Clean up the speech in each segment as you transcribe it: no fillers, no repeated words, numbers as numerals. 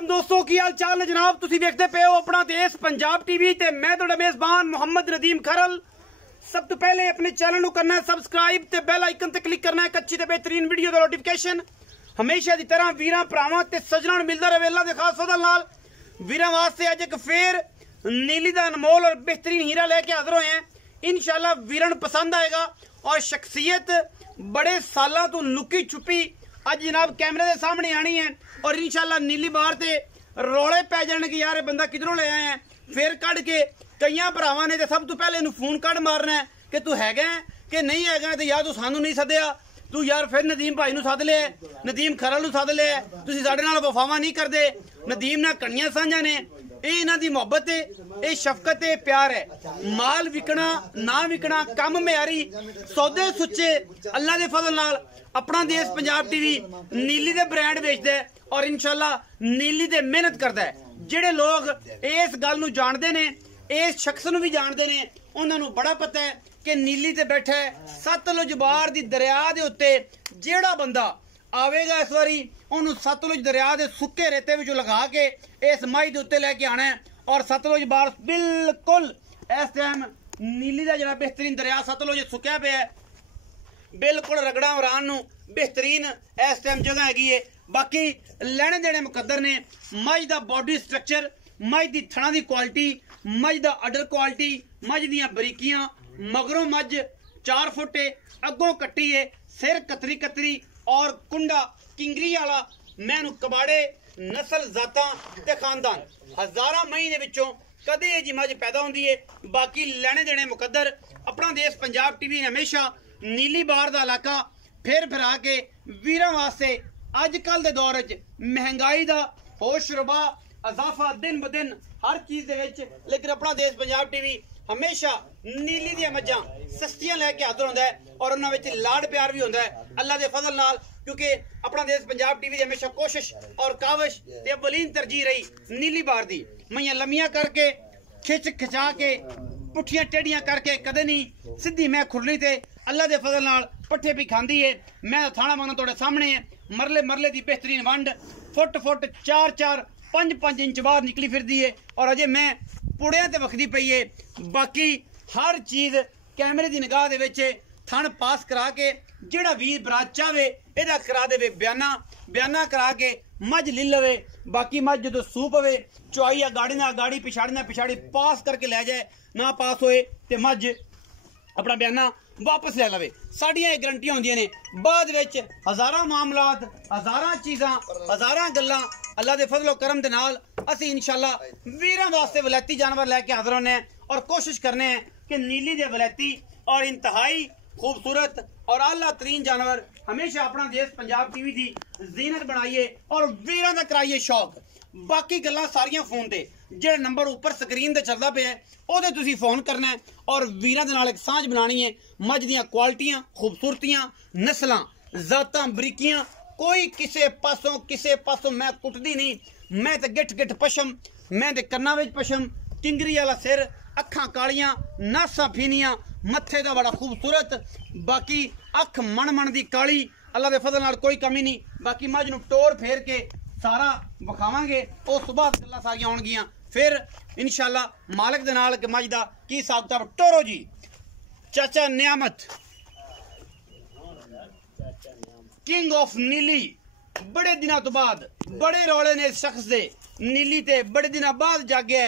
वालेकुम दोस्तों की हाल चाल ने जनाब तुसी देखते पे हो अपना देश पंजाब टीवी ते मैं तुहाडा मेजबान मोहम्मद नदीम खरल। सब तो पहले अपने चैनल को करना है सबसक्राइब ते बेल आइकन ते क्लिक करना है अच्छी ते बेहतरीन वीडियो दा नोटिफिकेशन हमेशा की तरह वीरां भरावां ते सज्जणां नूं मिलदा रहे। अल्लाह दे खास फज़ल नाल वीरां वास्ते अज एक फिर नीली दा अनमोल और बेहतरीन हीरा लेके हाजिर होए हैं। इंशाल्लाह वीरां नूं पसंद आएगा और शख्सियत बड़े सालों तो लुकी छुपी अज जनाब कैमरे के सामने आनी है और इंशाल्लाह नीली बार ते रौले पै जाने कि यार बंदा किधरों ले आए हैं। फिर कढ़ के कई भरावां ने सब तो पहले इन्हू फोन कढ़ मारना है कि तू हैगा कि नहीं हैगा तो यार तू सानू नहीं सद्या तू यार फिर नदीम भाई नू सद लिया नदीम खरल नू सद लिया तुसीं साडे नाल वफावां नहीं करदे। नदीम नाल कड़ियां सांझां ने ये इन्हां दी मुहब्बत है ये शफकत है प्यार है। माल विकना ना विकना कम म्यारी सौदे सुच्चे अल्लाह दे फजल नाल अपना देश पंजाब टीवी नीली दे ब्रांड बेचदा है और इंशाल्लाह नीली दे मेहनत करदा है। जिहड़े लोग इस गल नूं जानदे ने इस शख्स नूं भी जानदे ने उन्हां नूं बड़ा पता है कि नीली ते बैठा है सतलुज बार दी दरिया दे उत्ते। जिहड़ा बंदा आवेगा इस बारी उन्होंने सतलुज दरिया के सुके रेते विचों लगा के इस माही के उत्ते लेके आना है और सतलुज बार बिल्कुल इस टाइम नीली का जो बेहतरीन दरिया सतलुज सुक्या पे है बिल्कुल रगड़ा उरान नूं बेहतरीन इस टाइम जगह हैगी है। बाकी लेने देने मुकद्दर ने मझ का बॉडी स्ट्रक्चर मझ की थणा की क्वालिटी मझ का अडर क्वालिटी मझ दियां बरीकियां मगरों मझ 4 फुट है अगों कट्टी है सिर कतरी कतरी और कुंडा किंगरी वाला मैनू कबाड़े नस्ल जातां ते खानदान हजारां मही दे विचों कदे जी मझ पैदा होंदी है। बाकी लेने देने मुकद्दर अपना देश पंजाब टीवी ने हमेशा नीली बार दा इलाका फिर फिरा के वीरां वास्ते अजकल दे दौर च महंगाई दा होश रुबा इजाफा दिन ब दिन हर चीज दे विच लेकिन अपना देश पंजाब टीवी हमेशा नीली दी मज्जां सस्तियां लैके हाजिर होंदा है और उन्हां विच लाड प्यार भी होंदा है अल्लाह दे फजल नाल। क्योंकि अपना देश पंजाब टीवी दी हमेशा कोशिश और काविश ते अव्वलीन तरजीह रही नीली बार दी मैयां लम्मियां करके खिच खिचा के पुठियां टेढ़ियां करके कदे नहीं सीधी मैं खुरली ते अल्लाह दे फजल नाल पट्ठे भी खांदी है। मैं थाना मंगना तुहाडे सामने है मरले मरले दी बेहतरीन वंड फुट फुट 4-4 5-5 इंच बाहर निकली फिरदी है और अजे मैं पुड़ियां ते वखदी पई है। बाकी हर चीज कैमरे की निगाह दे विच थण पास करा के जिहड़ा वीर बरात चाहे इहदा करा देवे बयाना करा के मझ ली लवे। बाकी मझ जो सूह पवे चुआई गाड़ी ना गाड़ी पिछाड़ी ना पिछाड़ी पास करके लै जाए ना पास होए तो मझ अपना बयाना वापस ले लवे। साड़ियां गारंटियां होंदियां ने बाद विच हजारां मामलात हजारां चीज़ां हजारां गल्लां अल्लाह दे फजलो करम दे नाल असीं इंशाल्लाह वीरां वास्ते वलैती जानवर लैके हाजिर होने और कोशिश करने हैं कि नीली दे वलैती और इंतहाई खूबसूरत और आला तरीन जानवर हमेशा अपना देश पंजाब टीवी की जीनत बनाइए और वीरां दा कराइए शौक। बाकी गल्लां सारियां फोन ते जेड़ा नंबर ऊपर स्क्रीन ते चलदा पिया ओहदे तुसीं फोन करना है और वीरां दे नाल एक सांझ बनानी है। मझ दियां क्वालिटियां खूबसूरतियां नस्लां जातां बरीकियां कोई किसे पासों मैं कुटदी नहीं। मैं ते गिठ गिठ पशम मैं ते कन्ना विच पशम किंगरी वाला सिर अखां कालियां नासां फीनियां मत्थे दा बड़ा खूबसूरत बाकी अख मन मन दी काली अल्लाह दे फजल नाल कोई कमी नहीं। बाकी मझ नूं टोर फेर के सारा विखावांगे उस सुबह गल्लां सारियां आउणगियां फिर इंशाल्लाह मालिक दे नाल मझ दा की हिसाब किताब टोरो जी। चाचा नियामत किंग ऑफ नीली बड़े दिनों तो बाद बड़े रौले ने इस शख्स दे नीली ते बड़े दिनों बाद जागे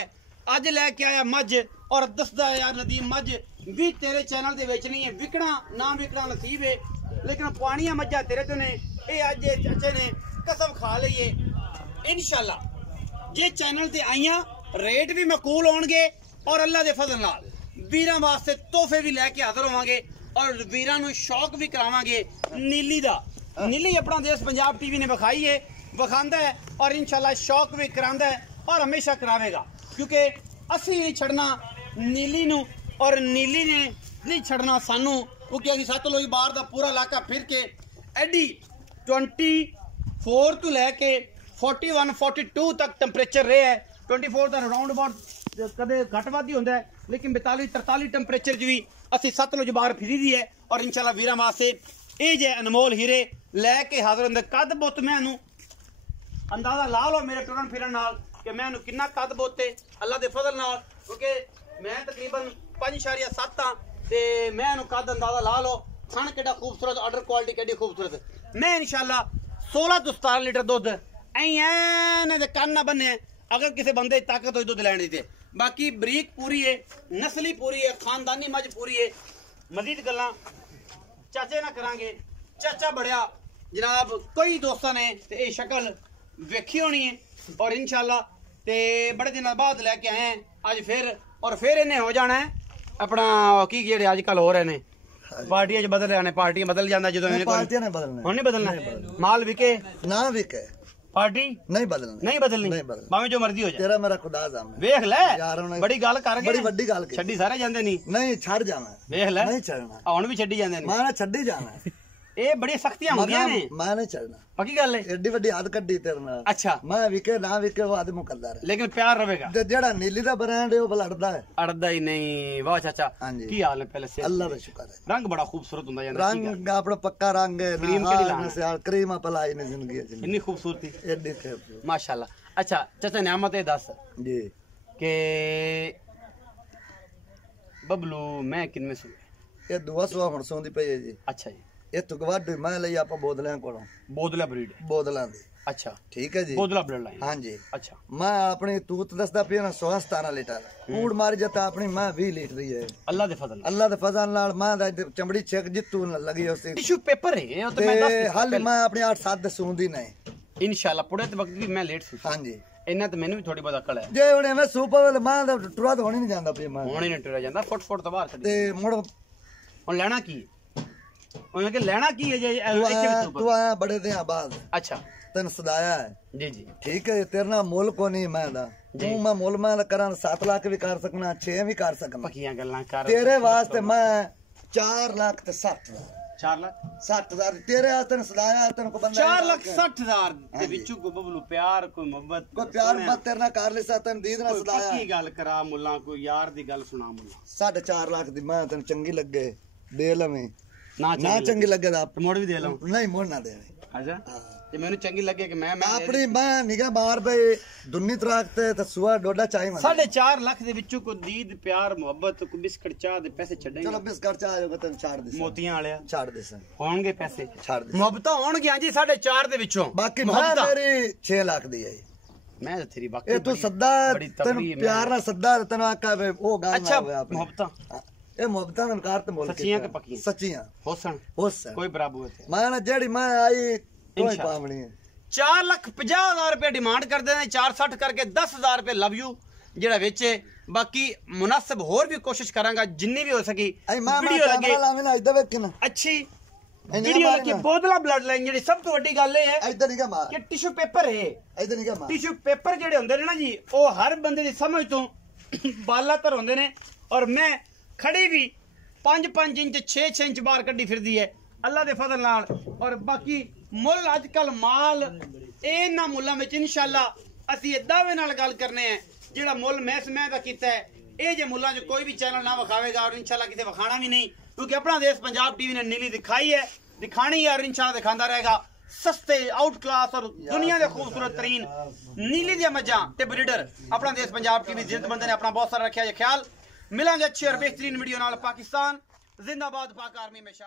अज लैके आया मझ और दसदा है यार नदीम मझ भी तेरे चैनल ते बेचनी है विकना ना विकना नसीब है लेकिन पानियां मझा तेरे तो ने ये अज चाचे ने कसम खा ली है इंशाल्लाह जे चैनल ते आईयां रेट भी मकूल होणगे और अल्लाह दे फजल नाल वीरां वास्ते तोहफे भी लैके हाजिर होवांगे और वीरां नूं शौक भी करावांगे नीली दा। नीली अपना देश पंजाब टीवी ने विखाई है विखांदा है और इंशाल्लाह शौक भी करांदा है और हमेशा करावेगा क्योंकि असी नहीं छड़ना नीली नूं और नीली ने नहीं छड़ना सानू क्योंकि असीं सतलुज बार दा पूरा इलाका फिर के एडी 24 तो लैके 41-42 तक टैंपरेचर रहा है। 24 का राउंड अबाउट कदे घट वध ही होंदा है लेकिन 42-43 टैंपरेचर च भी असीं सतलुज बार फिरी दी है और इंशाल्लाह वीरां वास्ते ये जे अनमोल हीरे लैके हाजिर होंदे। कद बुत मैनू अंदाजा ला लो मेरे टुरन फिरन नाल कि मैं किन्ना कद बोते अल्लाह दे फजल नाल, क्योंकि मैं तकरीबन 5.7 हां ते मैं कद अंदाजा ला लो। थन केड़ा खूबसूरत, ऑर्डर क्वालिटी केड़ी खूबसूरत। मैं इंशाल्लाह 16 तो 17 लीटर दुध ऐन दे कन्न ना बने अगर किसी बंदे ताकत हो दुध लैने दी। बाकी बरीक पूरी है, नस्ली पूरी है, खानदानी मज पूरी है। मजीद गल्लां चाचे ना करांगे। चाचा बड़िया जनाब कई दोस्तों ने ये शक्ल वेखी होनी है और इंशाल्लाह ते बड़े दिन बाद लैके आए हैं अज फिर, और फिर इन्हें हो जाना है अपना की जेड़े अजकल हो रहे ने पार्टियां बदल रहे ने, पार्टियां बदल जांदा जदों पार्टियां नहीं बदलना, हुण नहीं बदलना, माल विके ना विके, पार्टी नहीं बदलनी, नहीं बदलनी, भाਵੇਂ जो मर्जी हो जाए। तेरा मेरा खुदा जाम वेख ले बड़ी गल कर गए, बड़ी वड्डी गल की छड्डी सारे जांदे नहीं छड़ जाना, वेख ले नहीं चढ़ना, हुण भी छड्डी जांदे नहीं, मैं छड्डी जाना। ये बड़ी सख्तियां होंदियां ने, मैं नहीं चढ़ना, पक्की गल है। एडी वड्डी हद कड्डी तेरे नाल। अच्छा मैं विके ना विके वो आदमी मुकद्दर है, लेकिन प्यार रहेगा। जेड़ा नीली दा ब्रांड है वो लड़दा है, अड़दा ही नहीं। वाह चाचा की हाल है पहले से? अल्लाह दा शुक्र है। रंग बड़ा खूबसूरत हुंदा जांदा, रंग अपना पक्का रंग है, क्रीम केड़ी लाना यार क्रीम अपलाई ने जिंदगी च इतनी खूबसूरती एडी खूबसूरत माशाल्लाह। अच्छा चाचा नियामत ये दस जी के बबलू मैं किनमें सुन ये दुआ सुआ हुण सौंदी पई है जी। अच्छा जी ये तो गवाड मैं ਲਈ ਆਪਾਂ ਬੋਦਲਿਆਂ ਕੋਲੋਂ, बोदला ब्रीड ਬੋਦਲਾਂ ਦੀ। अच्छा ठीक है जी, बोदला ब्लड लाइन। हाँ जी। अच्छा मैं अपनी तूत दसदा पिया ना 16-17 लीटर कूड़ मारी जाता अपनी मैं 20 लीटर ही है। अल्लाह दे फजल अल्लाह दे फजल नाल मां दा चमड़ी चेक जितू लगी उसी टिश्यू पेपर है तो मैं ते दस हाल मैं अपनी 8-7 दे सूंदी नहीं इंशाल्लाह पुड़े ते वक्त भी मैं लेट सी। हाँ जी इन्ना तो मैंने भी थोड़ी बहुत अकल है। जे हुण मैं सुपर मां दा टुरा तो होनी नहीं जांदा पिया मैं होने नहीं टुरा जांदा फुट फुट तो बाहर ते मुड़ हुन लेना की उन्हें के लेना की है जे तू आया बड़े दिन बाद। अच्छा तन सदाया है जी जी ठीक है, तेरे ना मुल को नहीं मैं दा तू मैं मुल मैं करा 7 लाख भी कर सकना 6 भी कर सकना, पक्कियां गल्लां कर तेरे वास्ते मैं 4 लाख ते 60 4 लाख 60,000 तेरे वास्ते सदाया तेन को बंदा 4,60,000 दे विचों को बबलू प्यार कोई मोहब्बत कोई प्यार मत तेरे ना कर ले तन दीद ना सदाया पक्की गल करा मुल्ला कोई यार दी गल सुना मुल्ला 4.5 लाख दी मैं तन चंगी लगे दे लवें ना चंगी लगे दा मोड़ भी दे लऊं नहीं मोड़ ना दे। अच्छा जे मैनू चंगी लगे कि मैं अपनी मैं निगाह बार पे दुन्नी तराक ते सुआ डोडा चाय में 4.5 लाख दे विचों को दीद प्यार मोहब्बत को बिस्किट चाह दे पैसे छड्डेंगे। चलो बिस्किट चाह जो तन छाड़ दे मोतियां वाले छाड़ दे सन होणगे पैसे छाड़ दे मोहब्बतां होणगियां जी 4.5 दे विचों बाकी मैं मेरी 6 लाख दी है। मैं तो तेरी बाकी ए तू सद्दा तन प्यार ना सद्दा तन आका वे ओ गाल अच्छा ना होवे मोहब्बतां ए मोहब्बतां दा इनकार ते बोल के सच्चियां के पक्कियां सच्चियां होसन कोई बराबर है मैं ना जेड़ी मैं आई कोई पावनी है 4,50,000 रुपए डिमांड करते हैं 460 करके 10,000 रुपए लव यू जेड़ा बेचे। बाकी मुनासिब होर भी कोशिश करांगा जिन्नी भी हो सकी वीडियो लगे अच्छी वीडियो लगे बोदला ब्लड लाइन जेडी सब तो वड्डी गल है इधर नहीं मार कि टिश्यू पेपर है इधर नहीं मार टिश्यू पेपर जेडे हुंदे ने ना जी ओ हर बंदे दी समझ तो बालातर हुंदे ने और मैं खड़ी भी 5-5 इंच 6-6 इंच बाहर कड्डी फिरदी है अल्लाह दे फजल नाल। और बाकी मुल अजकल माल इन्हां मुल्लां विच इंशाअल्लाह असीं इह दावे नाल गल करने हैं जेड़ा मुल मैं दा कीता है ਇਹ ਜੇ ਮੁੱਲਾਂ 'ਚ ਕੋਈ ਵੀ ਚੈਨਲ ਨਾ ਵਿਖਾਵੇਗਾ और इंशाल्लाह किसे विखाना भी नहीं क्योंकि अपना देश पंजाब टीवी ने नीली दिखाई है दिखानी है और इंशाल्लाह दिखाता रहेगा सस्ते आउट क्लास और दुनिया के खूबसूरत तरीन नीली दी मजा ते ब्रीडर अपना देश पंजाब टीवी जिंद बंदे ने अपना बहुत सारा रखा है ख्याल। मिलेंगे अच्छी और बेहतरीन वीडियो नाल। पाकिस्तान जिंदाबाद, पाक आर्मी हमेशा।